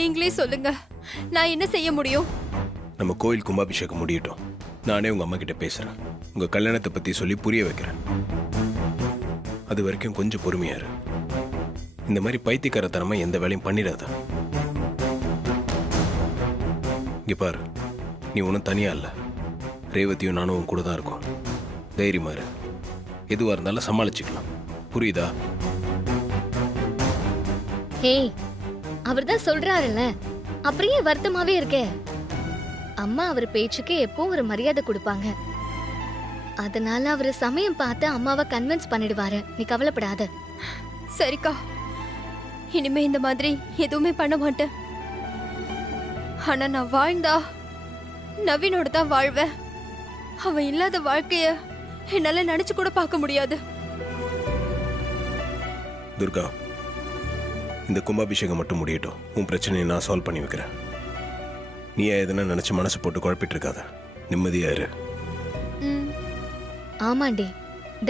நீங்களே சொல்லுங்க, நான் என்ன செய்ய முடியும்? நம்ம கோயில் கும்பாபிஷேகம் முடியட்டும். நானே உங்க அம்மா கிட்ட பேசுறேன். உங்க கல்யாணத்தை பத்தி சொல்லி புரிய வைக்கிறேன். அது வரைக்கும் கொஞ்சம் பொறுமையா இரு. இந்த மாதிரி பைத்தியக்காரத்தனமா எந்த வேலையும் பண்ணிடாத. இங்க பாரு, நீ ஒன்றும் தனியா இல்ல. ரேவதியும் நானும் உன் கூட தான் இருக்கோம். தைரியமா இரு. எதுவா இருந்தாலும் சமாளிச்சுக்கலாம். புரியுதா? ஹேய், அவர்தான் சொல்றாருல்ல, அப்படியே வருத்தமாவே இருக்கே. அம்மா அவர் பேச்சுக்கு எப்பவும் ஒரு மரியாதை கொடுப்பாங்க. அதனால அவரு சமயம் பார்த்து அம்மாவை கன்வின்ஸ் பண்ணிடுவாரு. நீ கவலைப்படாத. சரிக்கா, இனிமே இந்த மாதிரி எதுவுமே பண்ண மாட்டேன். ஆனா நான் வாழ்ந்தா நவீனோட தான் வாழ்வேன். அவன் இல்லாத வாழ்க்கைய என்னால நினைச்சு கூட பார்க்க முடியாது. துர்கா, இந்த கும்பாபிஷேகம் மட்டும் முடியட்டும். உன் பிரச்சனையை நான் சால்வ் பண்ணி வைக்கிறேன். நீ எதுனா நினைச்சு மனசு போட்டு குழப்பிட்டு இருக்காத. நிம்மதியா இரு. ஆமாண்டி,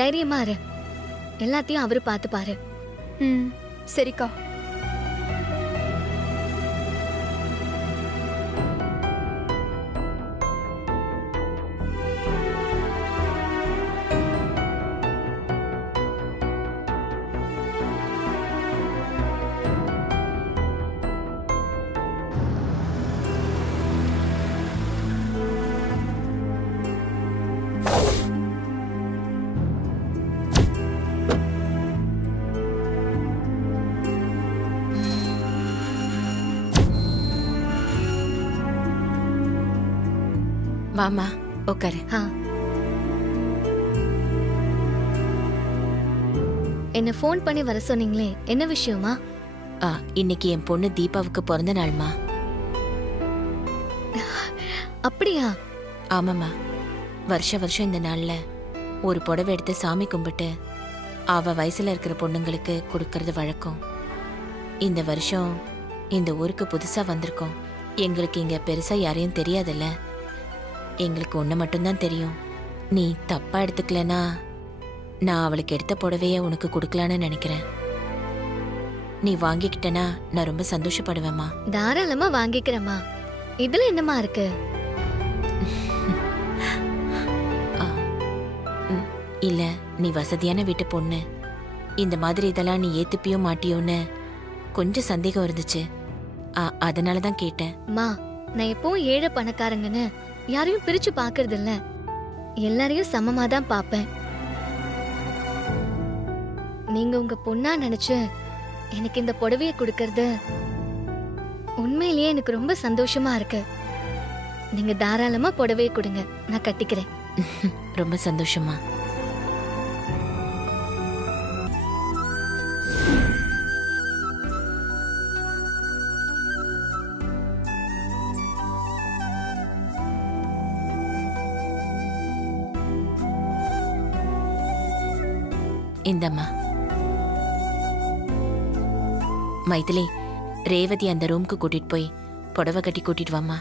தைரியமா இரு. எல்லாத்தையும் அவரு பார்த்து பாரு. சரிக்கா. வாமா, உட்காரு. என்ன ஃபோன் பண்ணி வர சொன்னீங்களே, என்ன விஷயமா? இன்னைக்கு என் பொண்ணு தீபாவுக்கு பிறந்த நாள்மா. அப்படியா? ஆமாம்மா. வருஷம் இந்த நாள்ல ஒரு புடவை எடுத்து சாமி கும்பிட்டு அவ வயசுல இருக்கிற பொண்ணுங்களுக்கு கொடுக்கறது வழக்கம். இந்த வருஷம் இந்த ஊருக்கு புதுசா வந்திருக்கோம். எங்களுக்கு இங்க பெருசா யாரையும் தெரியாதுல்ல. எங்களுக்கு ஒன்று மட்டும்தான் தெரியும். நீ தப்பா எடுத்துக்கலனா நான் அவளுக்கு எடுத்த புடவைய உனக்கு கொடுக்கலான்னு நினைக்கிறேன். நீ வாங்கிக்கிட்டனா நான் ரொம்ப சந்தோஷப்படுவேம்மா. தாராளமா வாங்கிக்கிறேம்மா. இதுல என்னமா இருக்கு? இல்ல, நீ வசதியான வீட்டு பொண்ணு. இந்த மாதிரி இதெல்லாம் நீ ஏத்துப்பியோ மாட்டியோன்னு கொஞ்சம் சந்தேகம் இருந்துச்சு. அதனால தான் கேட்டேன். நான் எப்பவும் ஏழை பணக்காரங்கன்னு யாரையும் பிரிச்சு பாக்குறது இல்ல. எல்லாரையும் சமமா தான் பாப்பேன். நீங்க உங்க பொண்ணா நினைச்சு எனக்கு இந்த புடவைய கொடுக்கறது உண்மையிலேயே எனக்கு ரொம்ப சந்தோஷமா இருக்கு. நீங்க தாராளமா புடவைய கொடுங்க, நான் கட்டிக்கிறேன். ரொம்ப சந்தோஷமா. இந்தம்மா. மைதிலி, ரேவதி அந்த ரூம்க்கு கூட்டிட்டு போய் புடவை கட்டி கூட்டிட்டு வாமா.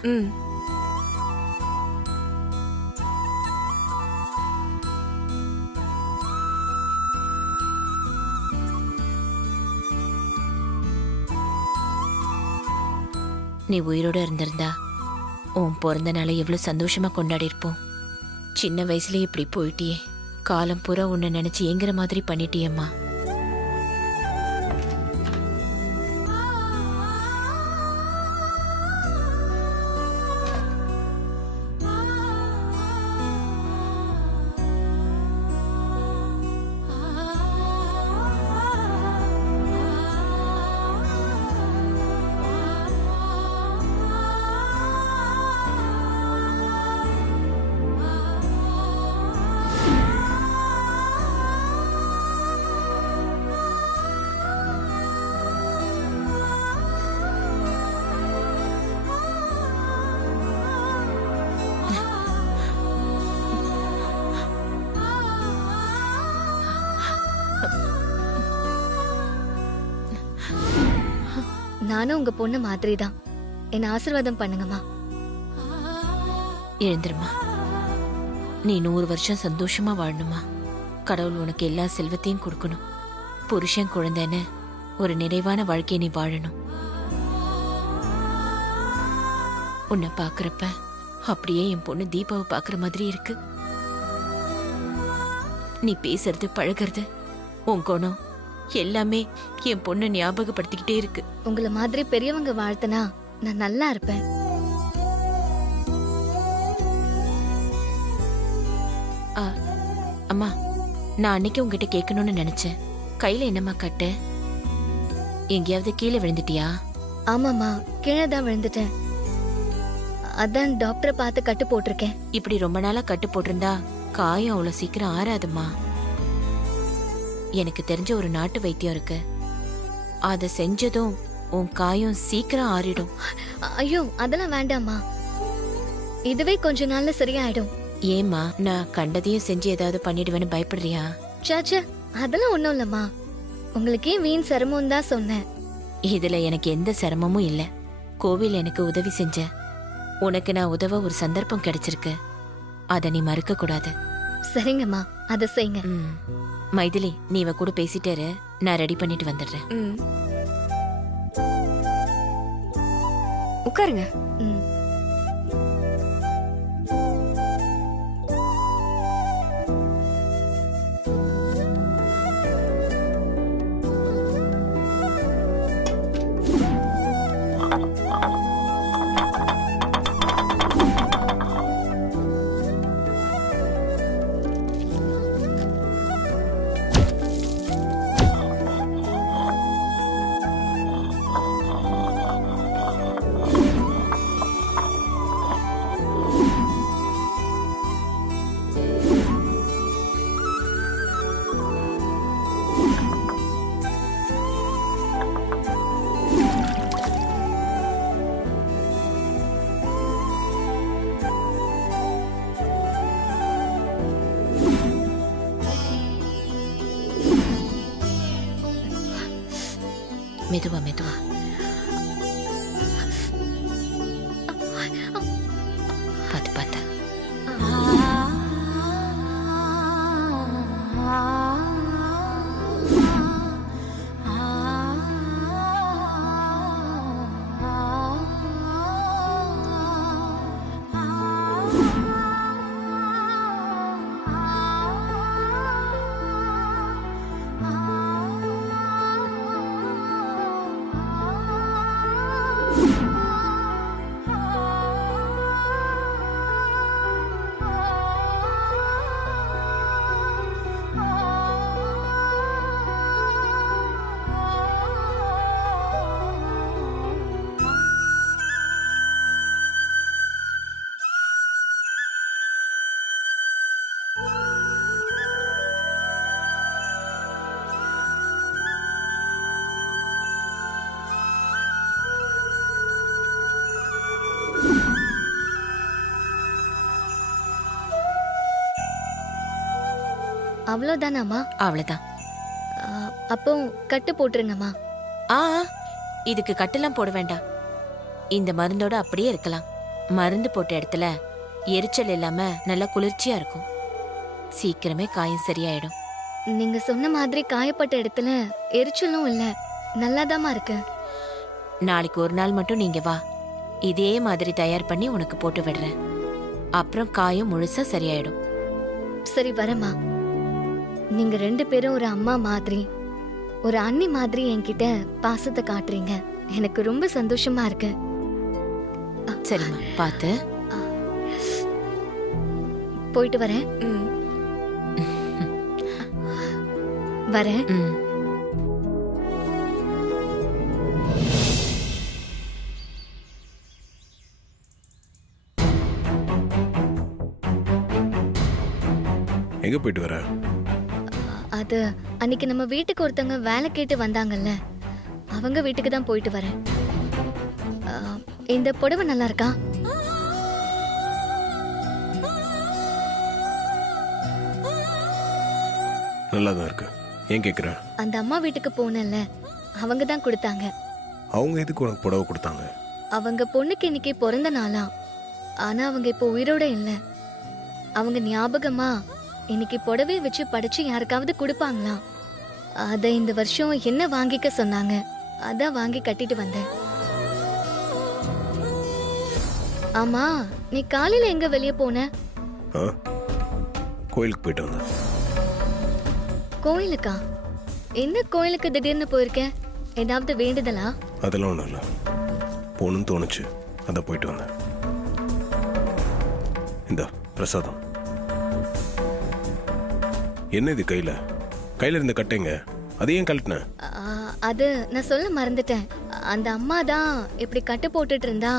நீ உயிரோட இருந்திருந்தா உன் பிறந்த நாளை எவ்வளவு சந்தோஷமா கொண்டாடி இருப்போம். சின்ன வயசுல இப்படி போயிட்டியே. காலம் பூரா உன்னை நினைச்சு ஏங்குற மாதிரி பண்ணிட்டியம்மா. நானும் உங்க பொண்ணு மாதிரி தான். என்ன ஆசீர்வாதம் பண்ணுங்கம்மா. எழுந்துருமா. நீ 100 வருஷம் சந்தோஷமா வாழணுமா. கடவுள் உனக்கு எல்லா செல்வத்தையும் கொடுக்கணும். புருஷன் குழந்தைன்னு ஒரு நிறைவான வாழ்க்கையை நீ வாழணும். உன்னை பாக்குறப்ப அப்படியே என் பொண்ணு தீபாவை பாக்குற மாதிரி இருக்கு. நீ பேசுறது பழகிறது உன் குணம் எல்லாமே என் பொண்ணை ஞாபகப்படுத்திக்கிட்டே இருக்கு. உங்களை மாதிரி பெரியவங்க வாழ்த்தனா நான் நல்லா இருப்பேன். அம்மா, நான் அன்னைக்கு உங்ககிட்ட கேட்கணும்னு நினைச்சேன். கையில என்னம்மா கட்டு? எங்கேயாவது கீழே விழுந்துட்டியா? ஆமாமா, கீழே தான் விழுந்துட்டேன். அதான் டாக்டரை பார்த்து கட்டு போட்டிருக்கேன். இப்படி ரொம்ப நாளா கட்டு போட்டிருந்தா காயம் அவ்வளவு சீக்கிரம் ஆறாதுமா. எனக்கு தெரிஞ்ச ஒரு நாட்டு வைத்தியம் இருக்கு, அத செஞ்சதும் உன் காயம் சீக்கிரம் ஆறிடும். ஐயோ, அதெல்லாம் வேண்டாம்மா, இதுவே கொஞ்ச நாள்ல சரியாயிடும். ஏம்மா, நான் கண்டதையும் செஞ்சு ஏதாவது பண்ணிடுவேன்னு பயப்படுறியா? சாச்சா, அதெல்லாம் ஒண்ணும் இல்லம்மா. உங்களுக்கே வீண் சிரமம் தான் சொன்னேன். இதுல எனக்கு எந்த சிரமமும் இல்ல. கோவில் எனக்கு உதவி செஞ்ச, உனக்கு நான் உதவ ஒரு சந்தர்ப்பம் கிடைச்சிருக்கு, அத நீ மறுக்க கூடாது. சரிங்கம்மா, அத செய்யுங்க. மைதிலி, நீ இவ கூட பேசிட்டே இரு, நான் ரெடி பண்ணிட்டு வந்துடுறேன். உட்காருங்க. ம். மெதுவா மெதுவா. பாத்து பாத்து. அவ்வளவுதானாமா? அவ்வளவுதான். அப்போ கட்டு போட்டுருங்கம்மா. ஆ, இதுக்கு கட்டெல்லாம் போட வேண்டாம். இந்த மருந்தோட அப்படியே இருக்கலாம். மருந்து போட்ட இடத்துல எரிச்சல் இல்லாம நல்லா குளிர்ச்சியா இருக்கும். சீக்கிரமே காயம் சரியாயிடும். நீங்க சொன்ன மாதிரி காயப்பட்ட இடத்துல எரிச்சலும் இல்ல, நல்லாதாம்மா இருக்கு. நாளைக்கு ஒரு நாள் மட்டும் நீங்க வா, இதே மாதிரி தயார் பண்ணி உனக்கு போட்டு விடுறேன். அப்புறம் காயம் முழுசா சரியாயிடும். சரி, வரேம்மா. நீங்க 2 பேரும் ஒரு அம்மா மாதிரி, ஒரு அண்ணி மாதிரி என்கிட்ட பாசத்தை காட்டுறீங்க. எனக்கு ரொம்ப சந்தோஷமா இருக்கு. சரிம்மா, பாத்து. போயிட்டு வரேன். வரேன். எங்க போயிட்டு வர? அது அன்னைக்கு நம்ம வீட்டுக்கு ஒருத்தங்க வேலை கேட்டு வந்தாங்கல்ல, அவங்க வீட்டுக்கு தான் போயிட்டு வரேன். இந்த புடவை நல்லா இருக்கா? நல்லா தான் இருக்கு. ஏன் கேக்குற? அந்த அம்மா வீட்டுக்கு போனேன்ல, அவங்க தான் கொடுத்தாங்க. அவங்க எதுக்கு உனக்கு புடவை கொடுத்தாங்க? அவங்க பொண்ணுக்கு இன்னைக்கு பிறந்த நாளா, ஆனா அவங்க இப்போ உயிரோட இல்ல. அவங்க ஞாபகமா இன்னைக்கு புடவை வச்சு படைச்சு யாருக்காவது கொடுப்பாங்களாம். அத இந்த வருஷம் என்ன வாங்கிக்க சொன்னாங்க, அதான் வாங்கி கட்டிட்டு வந்தேன். ஆமா, நீ காலையில எங்க வெளிய போன? ஆ கோயிலுக்கு போயிட்டு வந்தேன். கோயிலுக்கா? என்ன கோயிலுக்கு திடீர்னு போயிருக்க? ஏதாவது வேண்டுதலா? அதெல்லாம் ஒன்றும் இல்லை, போகணும்னு தோணுச்சு, அதான் போயிட்டு வந்தேன். இந்த பிரசாதம். என்ன இது கையில் கையில் இருந்த கட்டைங்க, அதையும் கழட்டினேன். அது நான் சொல்ல மறந்துட்டேன். அந்த அம்மா தான் இப்படி கட்டு போட்டுட்டு இருந்தா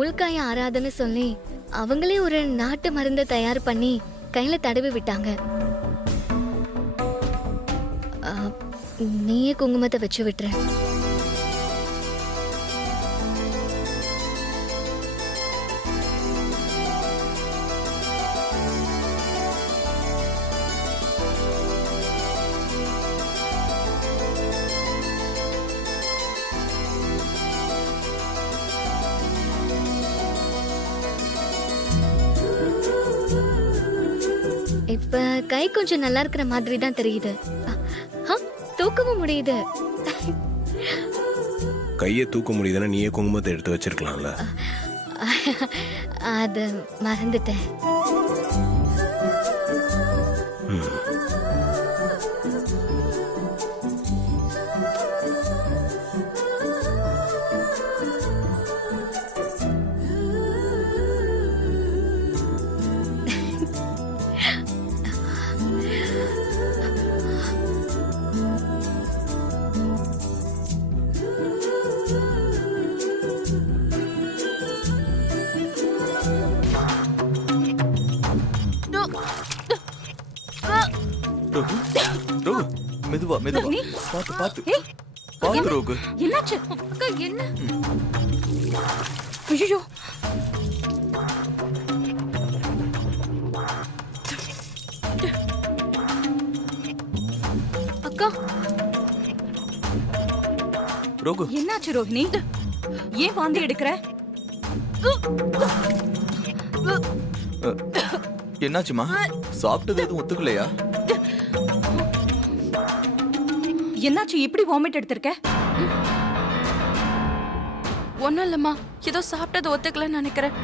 உள்காய ஆறாதுன்னு சொல்லி அவங்களே ஒரு நாட்டு மருந்தை தயார் பண்ணி கையில தடவி விட்டாங்க. நீயே குங்குமத்தை வச்சு விட்டுற. இப்ப கை கொஞ்சம் நல்லா இருக்கிற மாதிரி தான் தெரியுது. தூக்கவும் முடியுது. கையை தூக்க முடியுதுன்னா நீயே குங்குமத்தை எடுத்து வச்சிருக்கலாம்ல. அது மறந்துட்டேன். ரோகு, ரோகு, மெதுவா மெதுவா, பாத்து பாத்து பாத்து ரோகு. என்னாச்சு அக்கா? என்ன? ஐயோ, அக்கா ரோகு, என்னாச்சு ரோஹிணி? ஏன் வாந்தி எடுக்கிற? என்னாச்சுமா? சாப்பிட்டது எதுவும் ஒத்துக்கலையா? என்னாச்சு இப்படி வாமிட் எடுத்திருக்க? ஒன்னும் இல்லம்மா, ஏதோ சாப்பிட்டது ஒத்துக்கலன்னு நினைக்கிறேன்,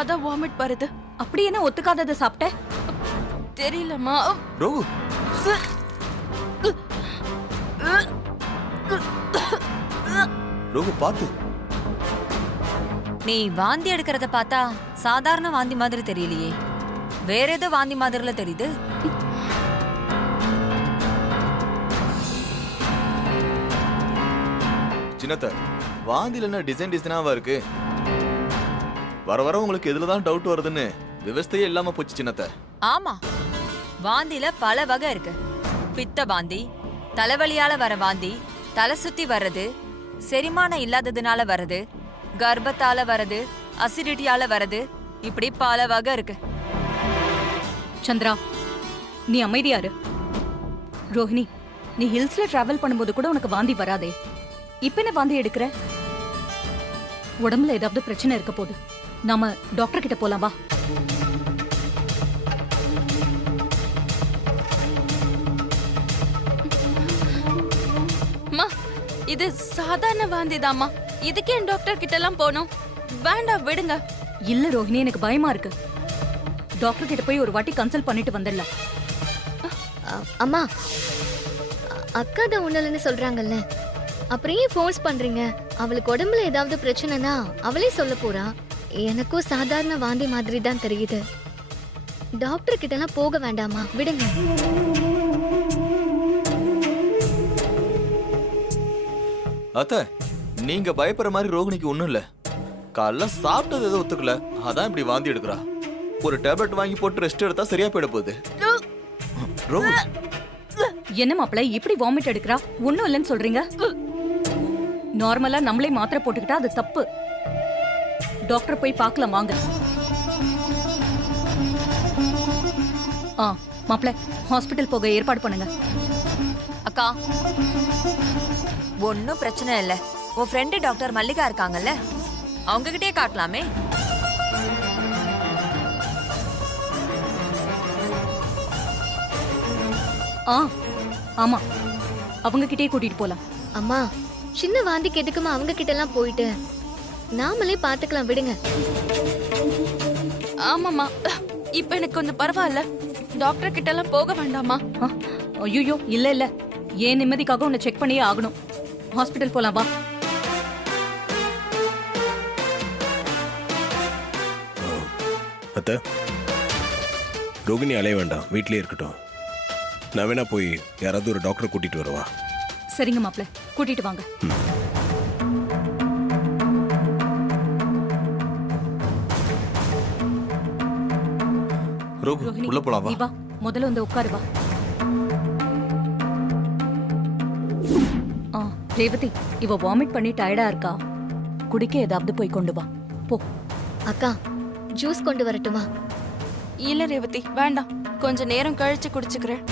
அதான் வாமிட் வருது. அப்படி என்ன ஒத்துக்காததை சாப்பிட்ட? தெரியலம்மா. ரோகு, ரோகு பாத்து. நீ வாந்தி எடுக்கிறத பார்த்தா சாதாரண வாந்தி மாதிரி தெரியலையே, வேற ஏதோ வாந்தி மாதிரில தெரியுது. சின்னத்த, வாந்தில என்ன டிசைன் டிசைனாவா இருக்கு? வர வர உங்களுக்கு எதுலதான் டவுட் வருதுன்னு விவஸ்தையே இல்லாம போச்சு சின்னத்த. ஆமா, வாந்தில பல வகை இருக்கு. பித்த வாந்தி, தலைவலியால வர வாந்தி, தலை சுத்தி வர்றது, செரிமானம் இல்லாததுனால வர்றது, கர்ப்பத்தால வர்றது, அசிடிட்டியால வர்றது, இப்படி பல வகை இருக்கு. சந்திரா, நீ அமைதியா இரு. ரோஹிணி, நீ ஹில்ஸ்ல டிராவல் பண்ணும்போது கூட உனக்கு வாந்தி வராதே, இப்ப என்ன வாந்தி எடுக்கிற? உடம்புல ஏதாவது பிரச்சனை இருக்க போகுது. நாம டாக்டர் கிட்ட போலாம் வா. அம்மா, இது சாதாரண வாந்தி தாம்மா, இதுக்கு என் டாக்டர் கிட்ட எல்லாம் போனோம். வேண்டாம், விடுங்க. இல்ல ரோஹிணி, எனக்கு பயமா இருக்கு. டாக்டர் கிட்ட போய் ஒரு வாட்டி கன்சல்ட் பண்ணிட்டு வந்துடலாம். அம்மா, அக்கா தான் ஒண்ணுலன்னு சொல்றாங்கல்ல, அப்புறம் ஏன் ஃபோர்ஸ் பண்றீங்க? அவளுக்கு உடம்புல ஏதாவது பிரச்சனைனா அவளே சொல்ல போறா. எனக்கும் சாதாரண வாந்தி மாதிரி தான் தெரியுது. டாக்டர் கிட்ட எல்லாம் போக வேண்டாமா, விடுங்க. அத்த, நீங்க பயப்படுற மாதிரி ரோகிணிக்கு ஒண்ணும் இல்ல. காலைல சாப்பிட்டது எதுவும் ஒத்துக்கல, அதான் இப்படி வாந்தி எடுக்கிறா. ஒரு டேப்லெட் வாங்கி போட்டு ரெஸ்ட் எடுத்தா சரியா போயிட போகுது. ரோகு, என்ன மாப்பிள்ள இப்படி வாமிட் எடுக்கிறா? ஒண்ணும் இல்லைன்னு சொல்றீங்க. நார்மலா நம்மளே மாத்திரை போட்டுக்கிட்டா அது தப்பு. டாக்டர் போய் பார்க்கலாம் வாங்க. மாப்பிள்ள, ஹாஸ்பிட்டல் போக ஏற்பாடு பண்ணுங்க. அக்கா, ஒன்னும் பிரச்சனை இல்ல. உன் ஃப்ரெண்டு டாக்டர் மல்லிகா இருக்காங்கல்ல, அவங்க கிட்டே காட்டலாமே. ஆமா, அவங்க கிட்டே கூட்டிட்டு போலாம். அம்மா, சின்ன வாந்திக்கு எதுக்குமா அவங்க கிட்ட எல்லாம் போயிட்டு? நாமளே பாத்துக்கலாம் விடுங்க. ஆமாம்மா, இப்ப எனக்கு கொஞ்சம் பரவாயில்ல. டாக்டர் கிட்ட எல்லாம் போக வேண்டாமா? ஐயோ இல்ல இல்ல, ஏன் நிம்மதிக்காக உன்னை செக் பண்ணியே ஆகணும். ஹாஸ்பிட்டல் போலாம் வா. அத்தை, ரோகிணி அலைய வேண்டாம், வீட்லயே இருக்கட்டும். நான் வேணா போய் யாராவது ஒரு டாக்டரை கூட்டிட்டு வரவா? சரிங்க மாப்பிள்ள, கூட்டிட்டு வாங்க. ரோகு ரோஹிணி, உள்ள போலாம் வா. நீ வா, முதல்ல வந்து உட்காரு வா. ரேவதி, இவ வாமிட் பண்ணி டயர்டா இருக்கா, குடிக்க ஏதாவது போய் கொண்டு வா போ. அக்கா, ஜூஸ் கொண்டு வரட்டுமா? இல்ல ரேவதி, வேண்டாம். கொஞ்ச நேரம் கழிச்சு குடிச்சுக்கிறேன்.